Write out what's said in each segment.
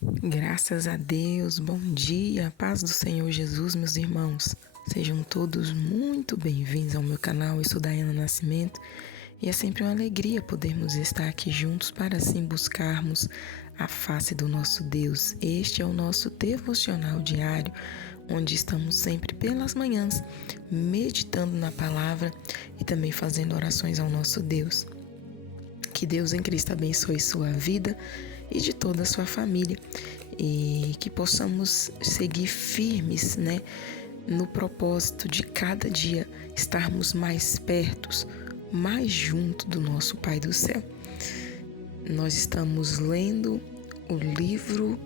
Graças a Deus, bom dia, paz do Senhor Jesus, meus irmãos. Sejam todos muito bem-vindos ao meu canal. Eu sou Daiana Nascimento e é sempre uma alegria podermos estar aqui juntos para assim buscarmos a face do nosso Deus. Este é o nosso devocional diário, onde estamos sempre pelas manhãs meditando na palavra e também fazendo orações ao nosso Deus. Que Deus em Cristo abençoe sua vida e de toda a sua família e que possamos seguir firmes, no propósito de cada dia estarmos mais perto, mais junto do nosso Pai do céu. Nós estamos lendo o livro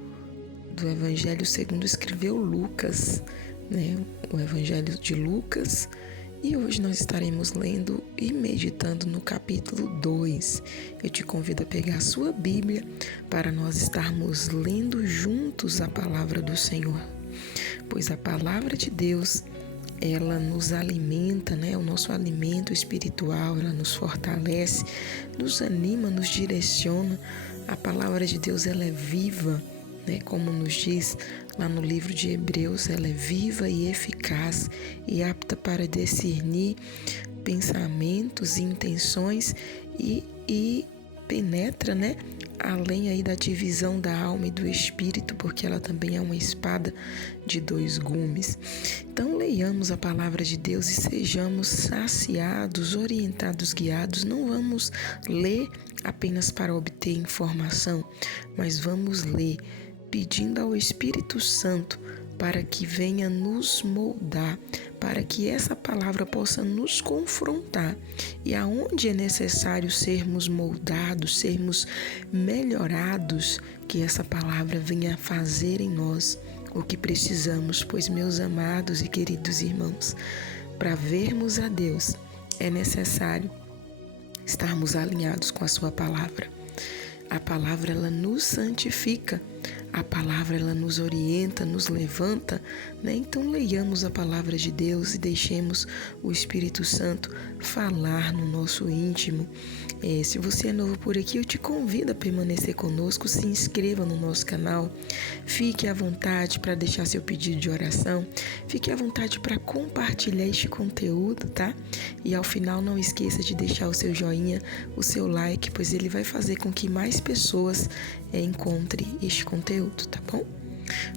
do Evangelho segundo escreveu Lucas, o Evangelho de Lucas. E hoje nós estaremos lendo e meditando no capítulo 2. Eu te convido a pegar a sua Bíblia para nós estarmos lendo juntos a palavra do Senhor. Pois a palavra de Deus, ela nos alimenta, o nosso alimento espiritual, ela nos fortalece, nos anima, nos direciona. A palavra de Deus, ela é viva. Como nos diz lá no livro de Hebreus, ela é viva e eficaz e apta para discernir pensamentos e intenções e penetra, além aí da divisão da alma e do espírito, porque ela também é uma espada de dois gumes. Então leiamos a palavra de Deus e sejamos saciados, orientados, guiados. Não vamos ler apenas para obter informação, mas vamos ler pedindo ao Espírito Santo para que venha nos moldar, para que essa palavra possa nos confrontar e aonde é necessário sermos moldados, sermos melhorados, que essa palavra venha fazer em nós o que precisamos, pois, meus amados e queridos irmãos, para vermos a Deus é necessário estarmos alinhados com a sua palavra. A palavra, ela nos santifica. A palavra, ela nos orienta, nos levanta, Então leiamos a palavra de Deus e deixemos o Espírito Santo falar no nosso íntimo. Se você é novo por aqui, eu te convido a permanecer conosco, se inscreva no nosso canal, fique à vontade para deixar seu pedido de oração, fique à vontade para compartilhar este conteúdo, tá? E ao final não esqueça de deixar o seu joinha, o seu like, pois ele vai fazer com que mais pessoas encontrem este conteúdo, tá bom?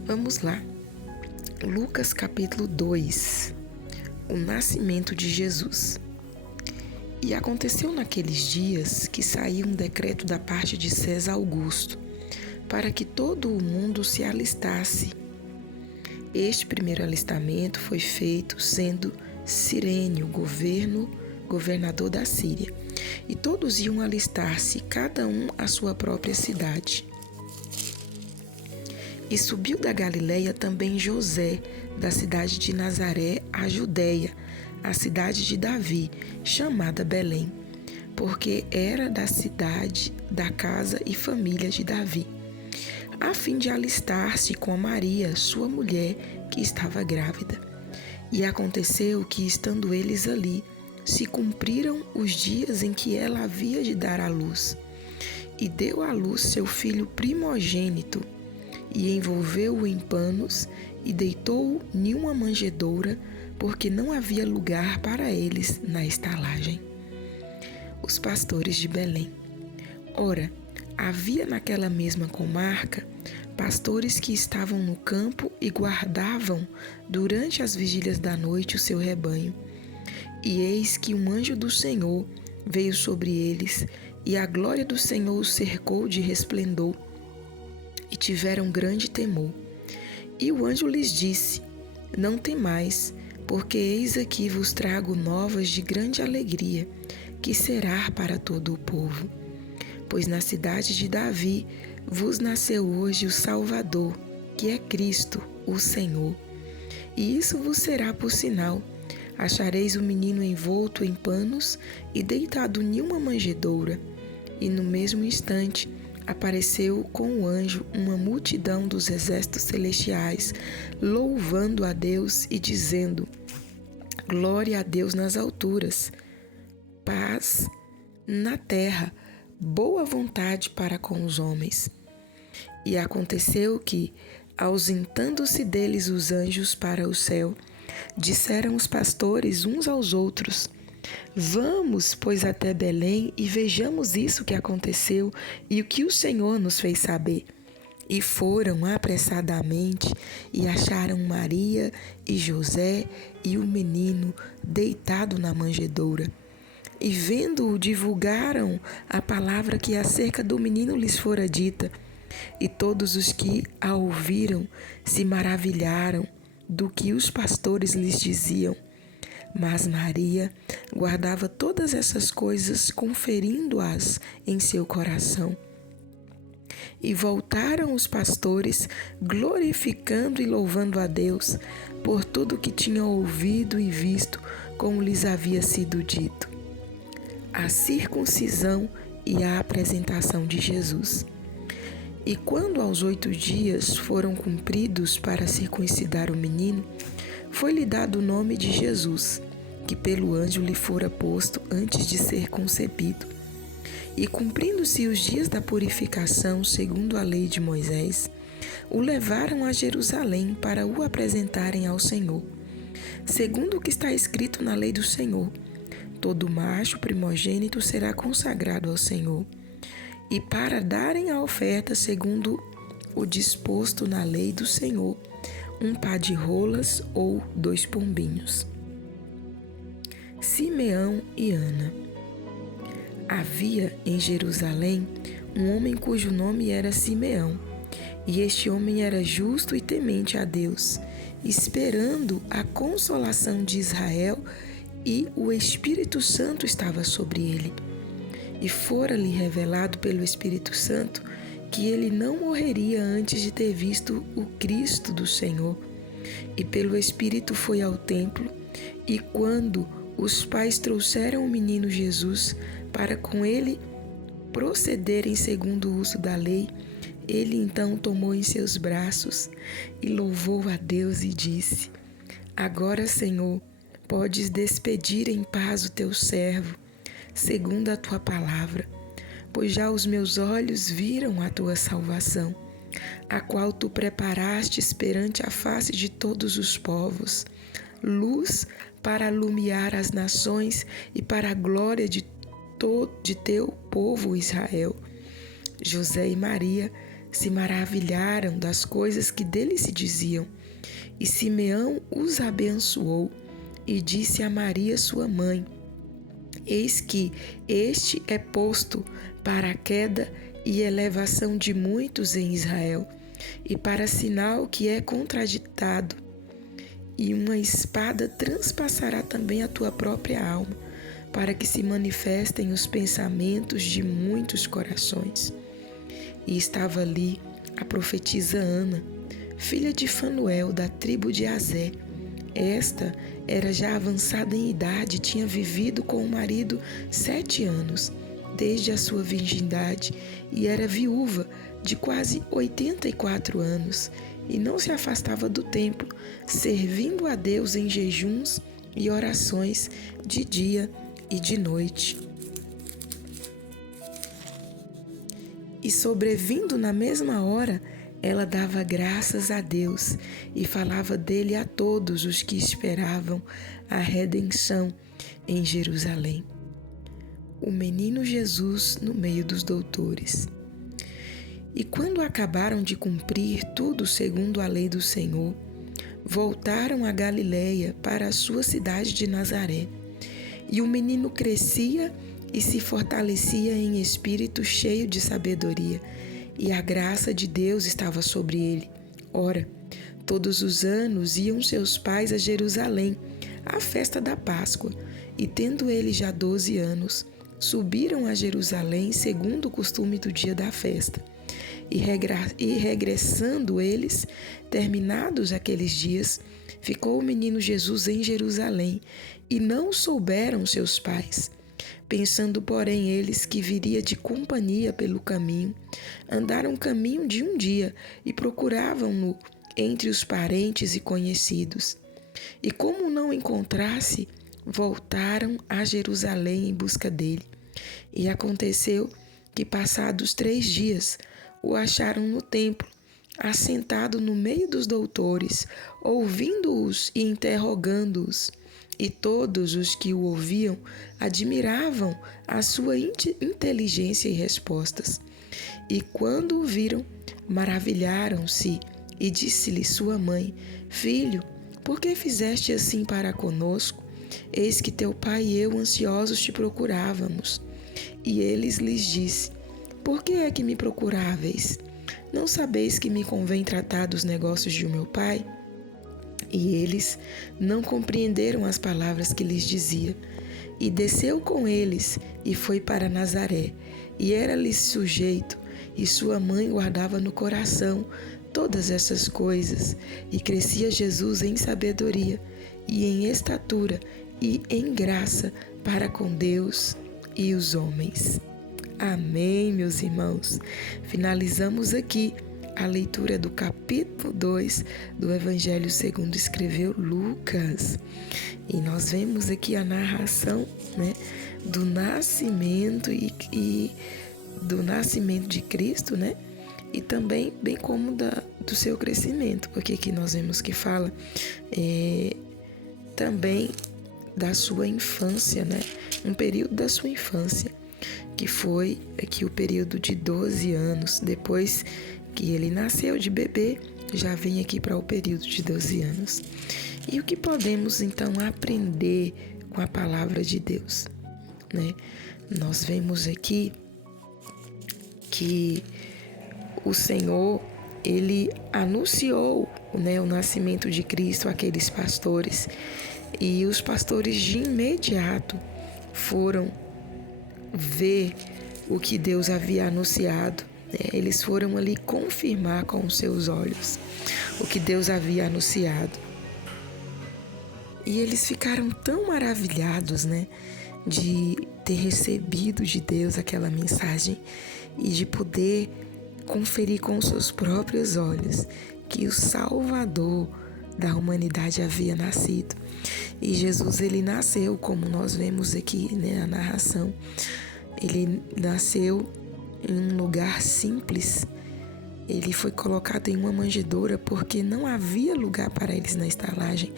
Vamos lá. Lucas capítulo 2. O nascimento de Jesus. E aconteceu naqueles dias que saiu um decreto da parte de César Augusto, para que todo o mundo se alistasse. Este primeiro alistamento foi feito sendo Cirênio governador da Síria, e todos iam alistar-se, cada um à sua própria cidade. E subiu da Galileia também José, da cidade de Nazaré, à Judeia, a cidade de Davi, chamada Belém, porque era da cidade, da casa e família de Davi, a fim de alistar-se com Maria, sua mulher, que estava grávida. E aconteceu que, estando eles ali, se cumpriram os dias em que ela havia de dar à luz. E deu à luz seu filho primogênito, e envolveu-o em panos, e deitou-o em uma manjedoura, porque não havia lugar para eles na estalagem. Os pastores de Belém. Ora, havia naquela mesma comarca pastores que estavam no campo e guardavam durante as vigílias da noite o seu rebanho. E eis que um anjo do Senhor veio sobre eles, e a glória do Senhor os cercou de resplendor, e tiveram grande temor. E o anjo lhes disse: Não temais, porque eis aqui vos trago novas de grande alegria, que será para todo o povo. Pois na cidade de Davi vos nasceu hoje o Salvador, que é Cristo, o Senhor. E isso vos será por sinal: achareis o menino envolto em panos e deitado em uma manjedoura. E no mesmo instante apareceu com o anjo uma multidão dos exércitos celestiais, louvando a Deus e dizendo: Glória a Deus nas alturas, paz na terra, boa vontade para com os homens. E aconteceu que, ausentando-se deles os anjos para o céu, disseram os pastores uns aos outros: Vamos, pois, até Belém e vejamos isso que aconteceu e o que o Senhor nos fez saber. E foram apressadamente e acharam Maria e José e o menino deitado na manjedoura. E vendo-o, divulgaram a palavra que acerca do menino lhes fora dita. E todos os que a ouviram se maravilharam do que os pastores lhes diziam. Mas Maria guardava todas essas coisas, conferindo-as em seu coração. E voltaram os pastores, glorificando e louvando a Deus por tudo que tinham ouvido e visto, como lhes havia sido dito. A circuncisão e a apresentação de Jesus. E quando aos 8 dias foram cumpridos para circuncidar o menino, foi-lhe dado o nome de Jesus, que pelo anjo lhe fora posto antes de ser concebido. E cumprindo-se os dias da purificação, segundo a lei de Moisés, o levaram a Jerusalém para o apresentarem ao Senhor. Segundo o que está escrito na lei do Senhor, todo macho primogênito será consagrado ao Senhor. E para darem a oferta segundo o disposto na lei do Senhor, um par de rolas ou 2 pombinhos. Simeão e Ana. Havia em Jerusalém um homem cujo nome era Simeão, e este homem era justo e temente a Deus, esperando a consolação de Israel, e o Espírito Santo estava sobre ele. E fora-lhe revelado pelo Espírito Santo que ele não morreria antes de ter visto o Cristo do Senhor. E pelo Espírito foi ao templo, e quando os pais trouxeram o menino Jesus para com ele procederem segundo o uso da lei, ele então tomou em seus braços e louvou a Deus e disse: Agora, Senhor, podes despedir em paz o teu servo, segundo a tua palavra, pois já os meus olhos viram a tua salvação, a qual tu preparastes perante a face de todos os povos, luz para alumiar as nações e para a glória de teu povo Israel. José e Maria se maravilharam das coisas que dele se diziam, e Simeão os abençoou e disse a Maria sua mãe: Eis que este é posto para a queda e elevação de muitos em Israel, e para sinal que é contraditado, e uma espada transpassará também a tua própria alma, para que se manifestem os pensamentos de muitos corações. E estava ali a profetisa Ana, filha de Fanuel, da tribo de Azé. Esta era já avançada em idade e tinha vivido com o marido 7 anos, desde a sua virgindade, e era viúva de quase 84 anos, e não se afastava do templo, servindo a Deus em jejuns e orações de dia e de noite. E sobrevindo na mesma hora, ela dava graças a Deus e falava dele a todos os que esperavam a redenção em Jerusalém. O menino Jesus no meio dos doutores. E quando acabaram de cumprir tudo segundo a lei do Senhor, voltaram a Galiléia para a sua cidade de Nazaré. E o menino crescia e se fortalecia em espírito, cheio de sabedoria, e a graça de Deus estava sobre ele. Ora, todos os anos iam seus pais a Jerusalém, à festa da Páscoa, e tendo ele já 12 anos, subiram a Jerusalém segundo o costume do dia da festa. E regressando eles, terminados aqueles dias, ficou o menino Jesus em Jerusalém, e não souberam seus pais. Pensando, porém, eles que viria de companhia pelo caminho, andaram um caminho de um dia e procuravam-no entre os parentes e conhecidos. E como não encontrasse, voltaram a Jerusalém em busca dele. E aconteceu que, passados 3 dias, o acharam no templo, assentado no meio dos doutores, ouvindo-os e interrogando-os. E todos os que o ouviam admiravam a sua inteligência e respostas. E quando o viram, maravilharam-se, e disse-lhe sua mãe: Filho, por que fizeste assim para conosco? Eis que teu pai e eu ansiosos te procurávamos. E eles lhes disse: Por que é que me procuráveis? Não sabeis que me convém tratar dos negócios de meu pai? E eles não compreenderam as palavras que lhes dizia. E desceu com eles e foi para Nazaré, e era-lhe sujeito, e sua mãe guardava no coração todas essas coisas. E crescia Jesus em sabedoria, e em estatura, e em graça para com Deus e os homens. Amém, meus irmãos. Finalizamos aqui a leitura do capítulo 2 do Evangelho segundo escreveu Lucas. E nós vemos aqui a narração, né, do nascimento e do nascimento de Cristo, né? E também, bem como do seu crescimento, porque aqui nós vemos que fala também da sua infância, né? Um período da sua infância, que foi aqui o período de 12 anos. Depois que ele nasceu de bebê, já vem aqui para o período de 12 anos. E o que podemos então aprender com a palavra de Deus, né? Nós vemos aqui que o Senhor, ele anunciou, né, o nascimento de Cristo àqueles pastores, e os pastores de imediato foram ver o que Deus havia anunciado. Eles foram ali confirmar com os seus olhos o que Deus havia anunciado. E eles ficaram tão maravilhados, né, de ter recebido de Deus aquela mensagem e de poder conferir com os seus próprios olhos que o Salvador da humanidade havia nascido. E Jesus, ele nasceu, como nós vemos aqui, né, na narração. Ele nasceu em um lugar simples. Ele foi colocado em uma manjedoura porque não havia lugar para eles na estalagem,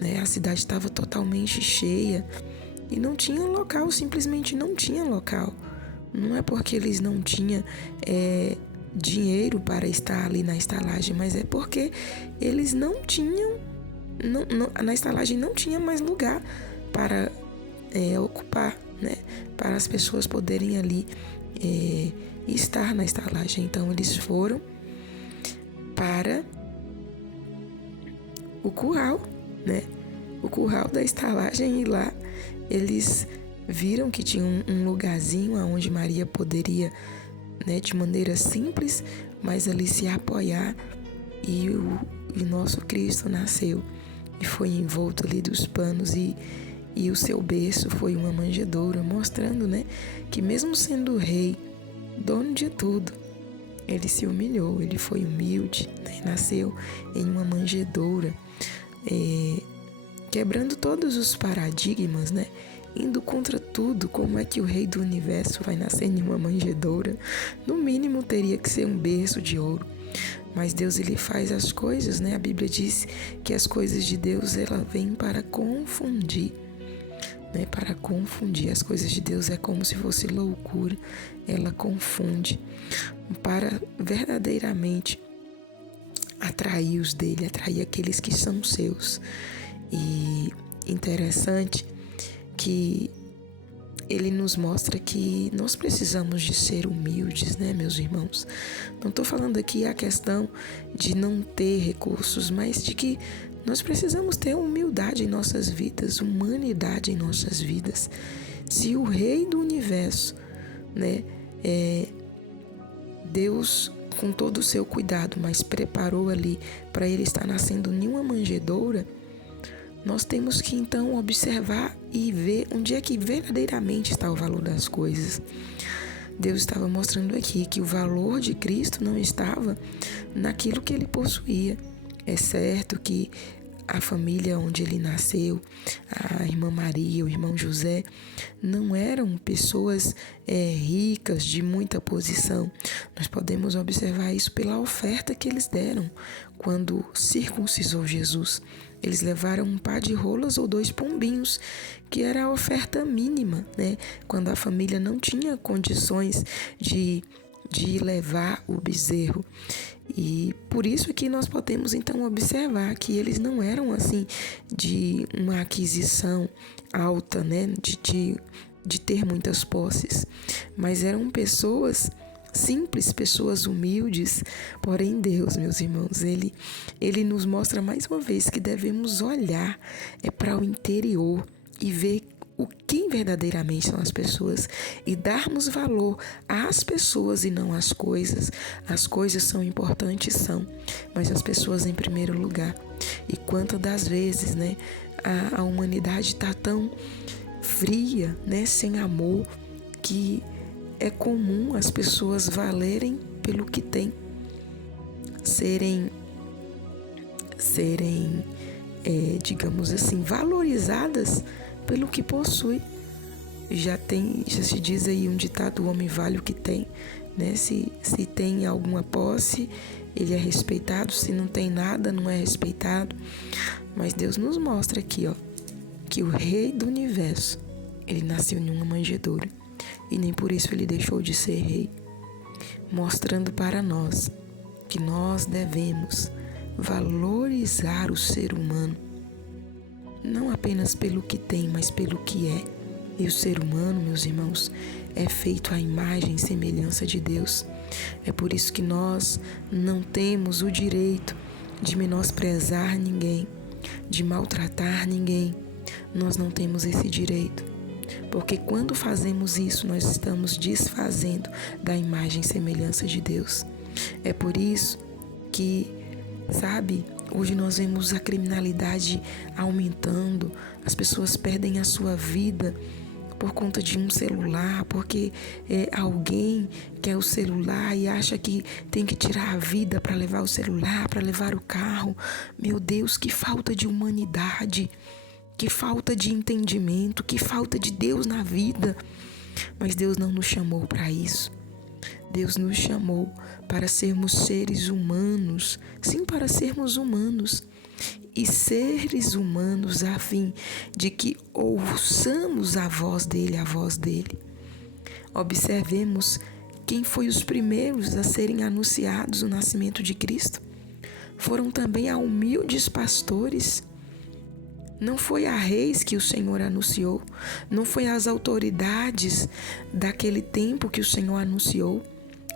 né? A cidade estava totalmente cheia e não tinha local, simplesmente não tinha local. Não é porque eles não tinham dinheiro para estar ali na estalagem, mas é porque eles não tinham, na estalagem não tinha mais lugar para ocupar, né? Para as pessoas poderem ali estar na estalagem. Então eles foram para o curral, né? O curral da estalagem, e lá eles viram que tinha um lugarzinho onde Maria poderia, né, de maneira simples, mas ali se apoiar, e o nosso Cristo nasceu e foi envolto ali dos panos, e o seu berço foi uma manjedoura, mostrando, né, que mesmo sendo rei, dono de tudo, ele se humilhou, ele foi humilde, né, nasceu em uma manjedoura, quebrando todos os paradigmas, né, indo contra tudo. Como é que o rei do universo vai nascer em uma manjedoura? No mínimo teria que ser um berço de ouro. Mas Deus, ele faz as coisas, né? A Bíblia diz que as coisas de Deus, ela vem para confundir, né? Para confundir. As coisas de Deus é como se fosse loucura. Ela confunde para verdadeiramente atrair os dele, atrair aqueles que são seus. E interessante que ele nos mostra que nós precisamos de ser humildes, né, meus irmãos? Não estou falando aqui a questão de não ter recursos, mas de que nós precisamos ter humildade em nossas vidas, humanidade em nossas vidas. Se o Rei do Universo, né, Deus, com todo o seu cuidado, mas preparou ali para ele estar nascendo em uma manjedoura, nós temos que então observar e ver onde é que verdadeiramente está o valor das coisas. Deus estava mostrando aqui que o valor de Cristo não estava naquilo que ele possuía. É certo que a família onde ele nasceu, a irmã Maria, o irmão José, não eram pessoas ricas, de muita posição. Nós podemos observar isso pela oferta que eles deram quando circuncisou Jesus. Eles levaram um par de rolas ou 2 pombinhos, que era a oferta mínima, né? Quando a família não tinha condições de levar o bezerro. E por isso que nós podemos então observar que eles não eram assim de uma aquisição alta, né? De ter muitas posses, mas eram pessoas simples, pessoas humildes. Porém Deus, meus irmãos, Ele nos mostra mais uma vez que devemos olhar para o interior e ver quem verdadeiramente são as pessoas e darmos valor às pessoas e não às coisas. As coisas são importantes, são, mas as pessoas em primeiro lugar. E quantas das vezes, né, a humanidade está tão fria, né, sem amor, que é comum as pessoas valerem pelo que têm, serem digamos assim, valorizadas pelo que possui. Já se diz aí um ditado: o homem vale o que tem, né? Se tem alguma posse, ele é respeitado. Se não tem nada, não é respeitado. Mas Deus nos mostra aqui, que o Rei do Universo, ele nasceu em uma manjedoura e nem por isso ele deixou de ser rei, mostrando para nós que nós devemos valorizar o ser humano, não apenas pelo que tem, mas pelo que é. E o ser humano, meus irmãos, é feito à imagem e semelhança de Deus. É por isso que nós não temos o direito de menosprezar ninguém, de maltratar ninguém. Nós não temos esse direito, porque quando fazemos isso, nós estamos desfazendo da imagem e semelhança de Deus. É por isso que, hoje nós vemos a criminalidade aumentando, as pessoas perdem a sua vida por conta de um celular, porque alguém quer o celular e acha que tem que tirar a vida para levar o celular, para levar o carro. Meu Deus, que falta de humanidade, que falta de entendimento, que falta de Deus na vida. Mas Deus não nos chamou para isso. Deus nos chamou para sermos seres humanos, sim, para sermos humanos, e seres humanos a fim de que ouçamos a voz dele, Observemos quem foi os primeiros a serem anunciados o nascimento de Cristo. Foram também a humildes pastores. Não foi a reis que o Senhor anunciou, não foi às autoridades daquele tempo que o Senhor anunciou,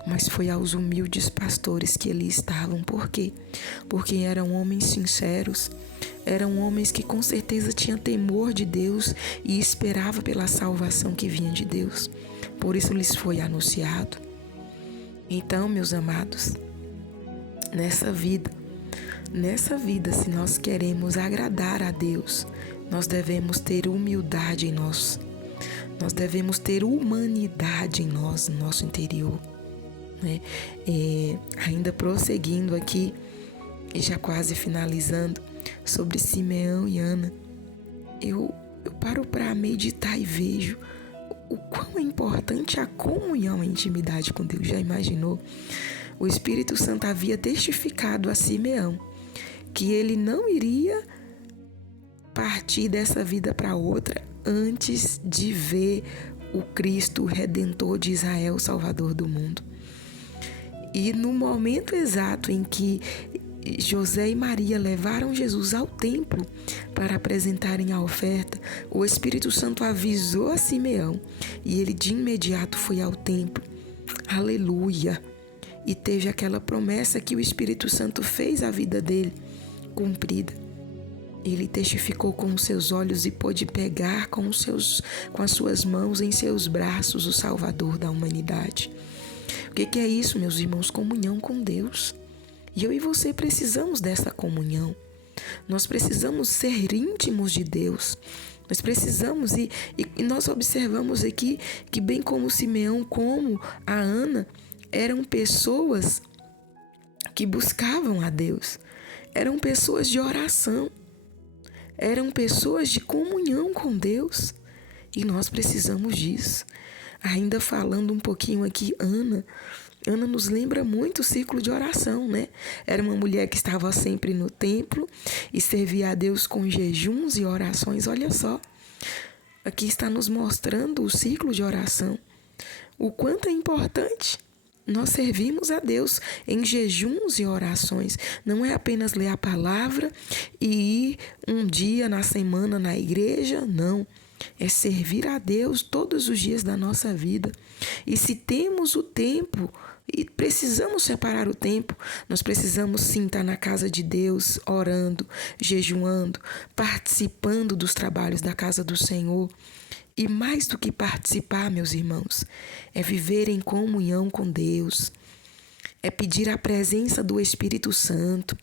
mas foi aos humildes pastores que ali estavam. Por quê? Porque eram homens sinceros, eram homens que com certeza tinham temor de Deus e esperavam pela salvação que vinha de Deus. Por isso lhes foi anunciado. Então, meus amados, nessa vida, se nós queremos agradar a Deus, nós devemos ter humildade em nós. Nós devemos ter humanidade em nós, no nosso interior. Né? Ainda prosseguindo aqui, e já quase finalizando, sobre Simeão e Ana, eu paro para meditar e vejo o quão é importante a comunhão, a intimidade com Deus. Já imaginou? O Espírito Santo havia testificado a Simeão que ele não iria partir dessa vida para outra antes de ver o Cristo, o Redentor de Israel, o Salvador do mundo. E no momento exato em que José e Maria levaram Jesus ao templo para apresentarem a oferta, o Espírito Santo avisou a Simeão e ele de imediato foi ao templo. Aleluia! E teve aquela promessa que o Espírito Santo fez à vida dele cumprida. Ele testificou com os seus olhos e pôde pegar com as suas mãos em seus braços o Salvador da humanidade. O que é isso, meus irmãos? Comunhão com Deus. E eu e você precisamos dessa comunhão. Nós precisamos ser íntimos de Deus. Nós precisamos, e nós observamos aqui que bem como Simeão, como a Ana, eram pessoas que buscavam a Deus. Eram pessoas de oração. eram pessoas de comunhão com Deus. E nós precisamos disso. Ainda falando um pouquinho aqui, Ana nos lembra muito o ciclo de oração, né? Era uma mulher que estava sempre no templo e servia a Deus com jejuns e orações. Olha só, aqui está nos mostrando o ciclo de oração. O quanto é importante nós servirmos a Deus em jejuns e orações. Não é apenas ler a palavra e ir um dia na semana na igreja, não. É servir a Deus todos os dias da nossa vida. E se temos o tempo e precisamos separar o tempo, nós precisamos sim estar na casa de Deus, orando, jejuando, participando dos trabalhos da casa do Senhor. E mais do que participar, meus irmãos, é viver em comunhão com Deus, é pedir a presença do Espírito Santo,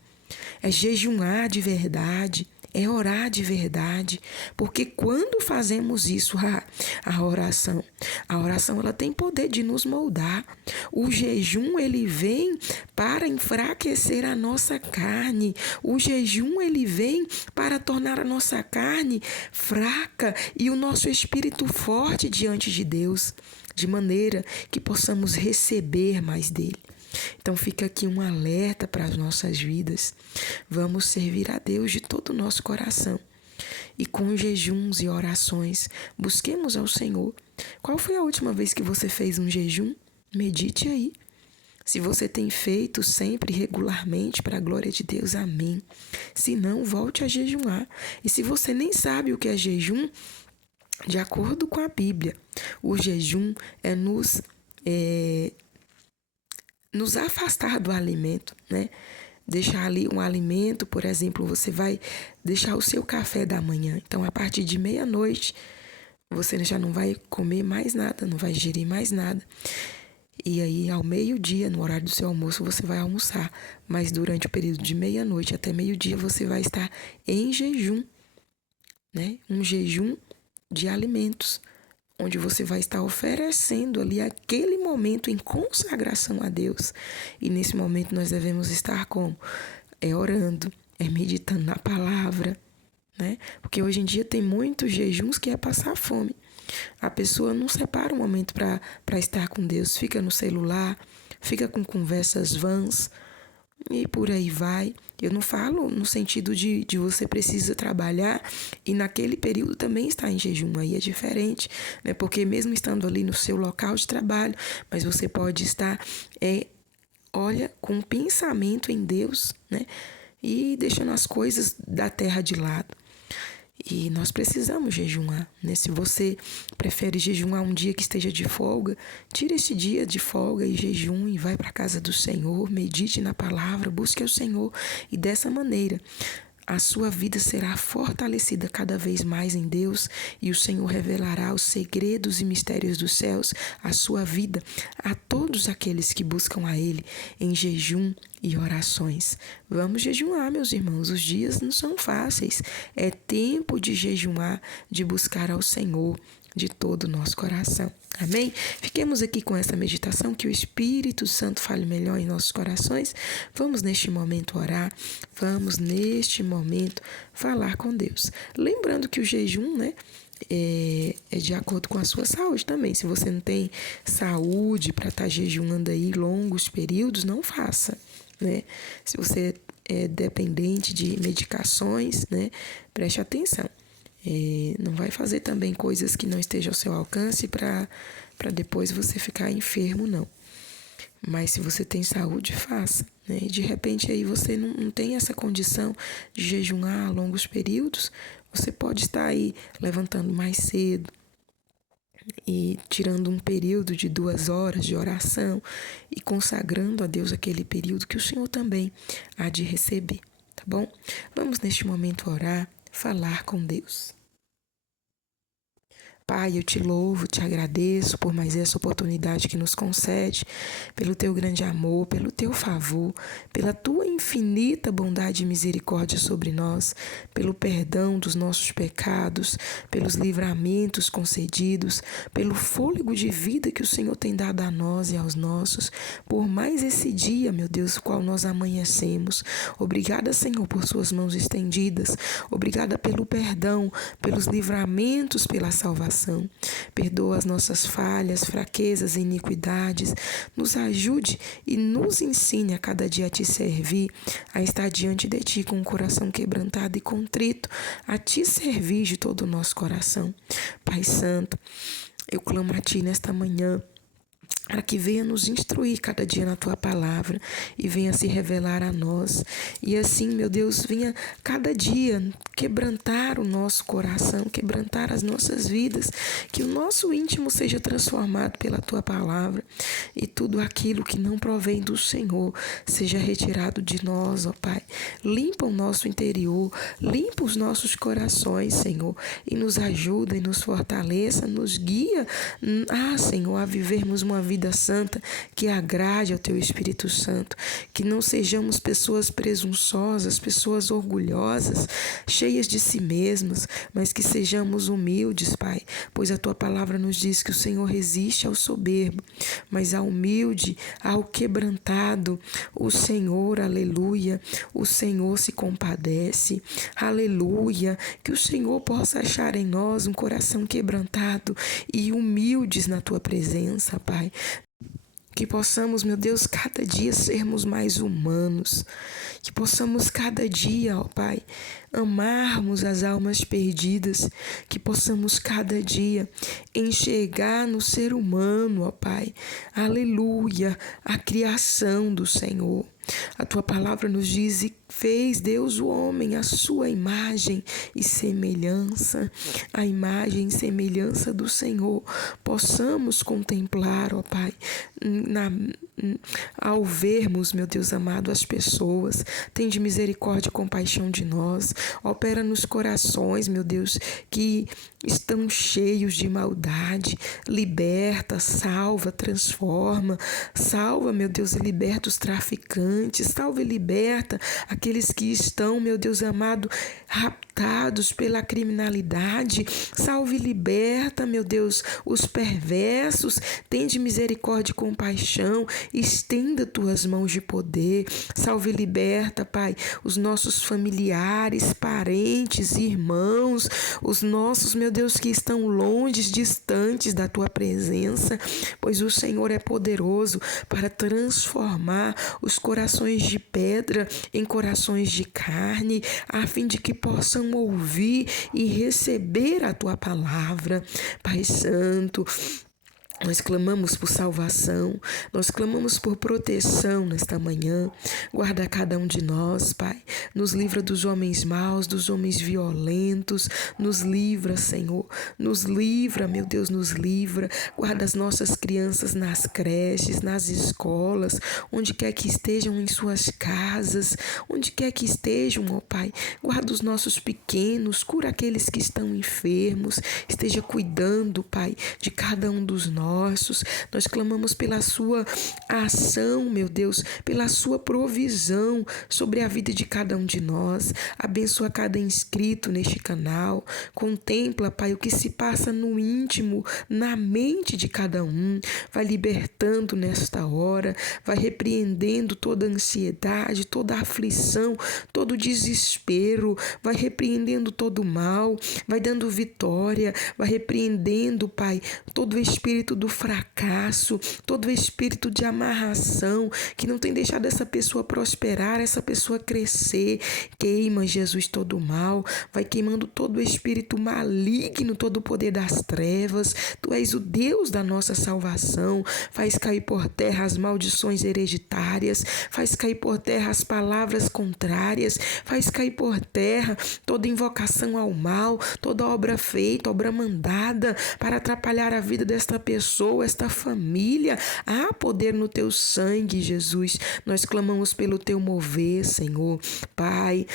é jejuar de verdade, é orar de verdade, porque quando fazemos isso, a oração ela tem poder de nos moldar. O jejum ele vem para enfraquecer a nossa carne. O jejum ele vem para tornar a nossa carne fraca e o nosso espírito forte diante de Deus, de maneira que possamos receber mais dele. Então fica aqui um alerta para as nossas vidas. Vamos servir a Deus de todo o nosso coração. E com jejuns e orações, busquemos ao Senhor. Qual foi a última vez que você fez um jejum? Medite aí. Se você tem feito sempre regularmente para a glória de Deus, amém. Se não, volte a jejuar. E se você nem sabe o que é jejum, de acordo com a Bíblia, o jejum é nos afastar do alimento, né? Deixar ali um alimento, por exemplo, você vai deixar o seu café da manhã. Então, a partir de meia-noite, você já não vai comer mais nada, não vai ingerir mais nada. E aí, ao meio-dia, no horário do seu almoço, você vai almoçar. Mas durante o período de meia-noite até meio-dia, você vai estar em jejum, né? Um jejum de alimentos, onde você vai estar oferecendo ali aquele momento em consagração a Deus. E nesse momento nós devemos estar como? Orando, meditando na palavra, né? Porque hoje em dia tem muitos jejuns que é passar fome. A pessoa não separa um momento para estar com Deus, fica no celular, fica com conversas vãs e por aí vai. Eu não falo no sentido de você precisa trabalhar e naquele período também estar em jejum, aí é diferente, né? Porque mesmo estando ali no seu local de trabalho, mas você pode estar, com um pensamento em Deus, né? E deixando as coisas da terra de lado. E nós precisamos jejuar, né? Se você prefere jejuar um dia que esteja de folga, tira esse dia de folga e jejum e vai para a casa do Senhor, medite na palavra, busque o Senhor. E dessa maneira, a sua vida será fortalecida cada vez mais em Deus e o Senhor revelará os segredos e mistérios dos céus, a sua vida, a todos aqueles que buscam a Ele em jejum e orações. Vamos jejuar, meus irmãos, os dias não são fáceis. É tempo de jejuar, de buscar ao Senhor de todo o nosso coração. Amém? Fiquemos aqui com essa meditação, que o Espírito Santo fale melhor em nossos corações. Vamos neste momento orar, vamos neste momento falar com Deus. Lembrando que o jejum, né, é de acordo com a sua saúde também. Se você não tem saúde para estar jejuando aí longos períodos, não faça, né? Se você é dependente de medicações, né, preste atenção. Não vai fazer também coisas que não estejam ao seu alcance para depois você ficar enfermo, não. Mas se você tem saúde, faça, né? E de repente aí você não tem essa condição de jejuar a longos períodos, você pode estar aí levantando mais cedo e tirando um período de 2 horas de oração e consagrando a Deus aquele período que o Senhor também há de receber, tá bom? Vamos neste momento orar, falar com Deus. Pai, eu te louvo, te agradeço por mais essa oportunidade que nos concede, pelo teu grande amor, pelo teu favor, pela tua infinita bondade e misericórdia sobre nós, pelo perdão dos nossos pecados, pelos livramentos concedidos, pelo fôlego de vida que o Senhor tem dado a nós e aos nossos, por mais esse dia, meu Deus, o qual nós amanhecemos. Obrigada, Senhor, por suas mãos estendidas. Obrigada pelo perdão, pelos livramentos, pela salvação. Perdoa as nossas falhas, fraquezas e iniquidades. Nos ajude e nos ensine a cada dia a te servir, a estar diante de ti com um coração quebrantado e contrito, a te servir de todo o nosso coração. Pai Santo, eu clamo a ti nesta manhã, para que venha nos instruir cada dia na tua palavra e venha se revelar a nós. E assim, meu Deus, venha cada dia quebrantar o nosso coração, quebrantar as nossas vidas, que o nosso íntimo seja transformado pela tua palavra e tudo aquilo que não provém do Senhor seja retirado de nós, ó Pai. Limpa o nosso interior, limpa os nossos corações, Senhor, e nos ajuda e nos fortaleça, nos guia, Senhor, a vivermos uma vida santa que agrade ao teu Espírito Santo, que não sejamos pessoas presunçosas, pessoas orgulhosas, cheias de si mesmas, mas que sejamos humildes, Pai, pois a tua palavra nos diz que o Senhor resiste ao soberbo, mas ao humilde, ao quebrantado, o Senhor, aleluia, o Senhor se compadece, aleluia, que o Senhor possa achar em nós um coração quebrantado e humildes na tua presença, Pai. Que possamos, meu Deus, cada dia sermos mais humanos. Que possamos cada dia, ó Pai, amarmos as almas perdidas. Que possamos cada dia enxergar no ser humano, ó Pai, aleluia, a criação do Senhor. A tua palavra nos diz: e fez Deus o homem à sua imagem e semelhança, a imagem e semelhança do Senhor. Possamos contemplar, ó Pai, ao vermos, meu Deus amado, as pessoas, tende misericórdia e compaixão de nós, opera nos corações, meu Deus, que estão cheios de maldade, liberta, salva, transforma, salva, meu Deus, e liberta os traficantes, salva e liberta aqueles que estão, meu Deus amado, raptados pela criminalidade, salve e liberta, meu Deus, os perversos, tende misericórdia e compaixão, estenda tuas mãos de poder, salve e liberta, Pai, os nossos familiares, parentes, irmãos, os nossos, meu Deus, que estão longe, distantes da tua presença, pois o Senhor é poderoso para transformar os corações de pedra em corações de carne, a fim de que possam ouvir e receber a tua palavra. Pai Santo, nós clamamos por salvação, nós clamamos por proteção nesta manhã. Guarda cada um de nós, Pai. Nos livra dos homens maus, dos homens violentos. Nos livra, Senhor. Nos livra, meu Deus, nos livra. Guarda as nossas crianças nas creches, nas escolas, onde quer que estejam, em suas casas, onde quer que estejam, ó Pai. Guarda os nossos pequenos, cura aqueles que estão enfermos. Esteja cuidando, Pai, de cada um dos nossos. Nós clamamos pela sua ação, meu Deus, pela sua provisão sobre a vida de cada um de nós. Abençoa cada inscrito neste canal. Contempla, Pai, o que se passa no íntimo, na mente de cada um. Vai libertando nesta hora, vai repreendendo toda ansiedade, toda aflição, todo desespero, vai repreendendo todo mal, vai dando vitória, vai repreendendo, Pai, todo espírito do fracasso, todo espírito de amarração que não tem deixado essa pessoa prosperar, essa pessoa crescer. Queima, Jesus, todo o mal, vai queimando todo o espírito maligno, todo o poder das trevas. Tu és o Deus da nossa salvação. Faz cair por terra as maldições hereditárias, faz cair por terra as palavras contrárias, faz cair por terra toda invocação ao mal, toda obra feita, obra mandada para atrapalhar a vida desta pessoa, esta família. Há poder no teu sangue, Jesus. Nós clamamos pelo teu mover, Senhor. Pai,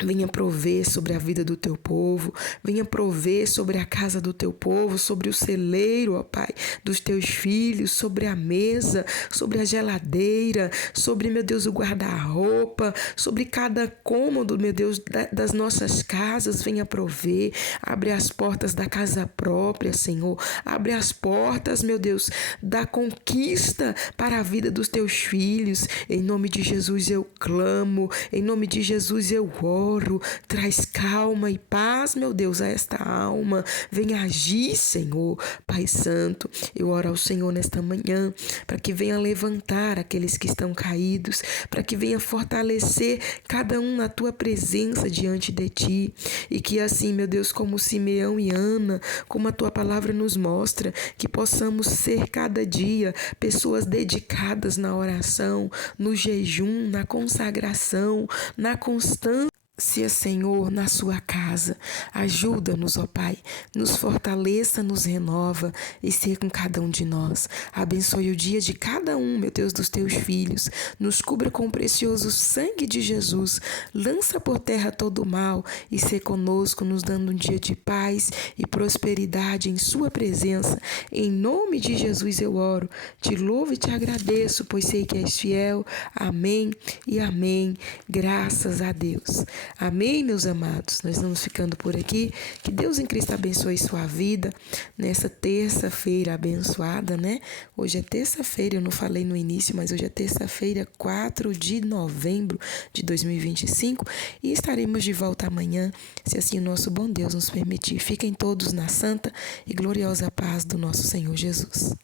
Venha prover sobre a vida do teu povo, venha prover sobre a casa do teu povo, sobre o celeiro, ó Pai, dos teus filhos, sobre a mesa, sobre a geladeira, sobre, meu Deus, o guarda-roupa, sobre cada cômodo, meu Deus, das nossas casas, venha prover. Abre as portas da casa própria, Senhor. Abre as portas, meu Deus, da conquista para a vida dos teus filhos. Em nome de Jesus eu clamo, em nome de Jesus eu oro. Traz calma e paz, meu Deus, a esta alma. Venha agir, Senhor. Pai Santo, eu oro ao Senhor nesta manhã para que venha levantar aqueles que estão caídos, para que venha fortalecer cada um na tua presença diante de ti, e que assim, meu Deus, como Simeão e Ana, como a tua palavra nos mostra, que possamos ser cada dia pessoas dedicadas na oração, no jejum, na consagração, na constância, Senhor, na sua casa. Ajuda-nos, ó Pai, nos fortaleça, nos renova e seja com cada um de nós. Abençoe o dia de cada um, meu Deus, dos teus filhos. Nos cubra com o precioso sangue de Jesus. Lança por terra todo o mal e se conosco, nos dando um dia de paz e prosperidade em sua presença. Em nome de Jesus eu oro, te louvo e te agradeço, pois sei que és fiel. Amém e amém. Graças a Deus. Amém, meus amados? Nós vamos ficando por aqui. Que Deus em Cristo abençoe sua vida nessa terça-feira abençoada, né? Hoje é terça-feira, eu não falei no início, mas hoje é terça-feira, 4 de novembro de 2025, e estaremos de volta amanhã, se assim o nosso bom Deus nos permitir. Fiquem todos na santa e gloriosa paz do nosso Senhor Jesus.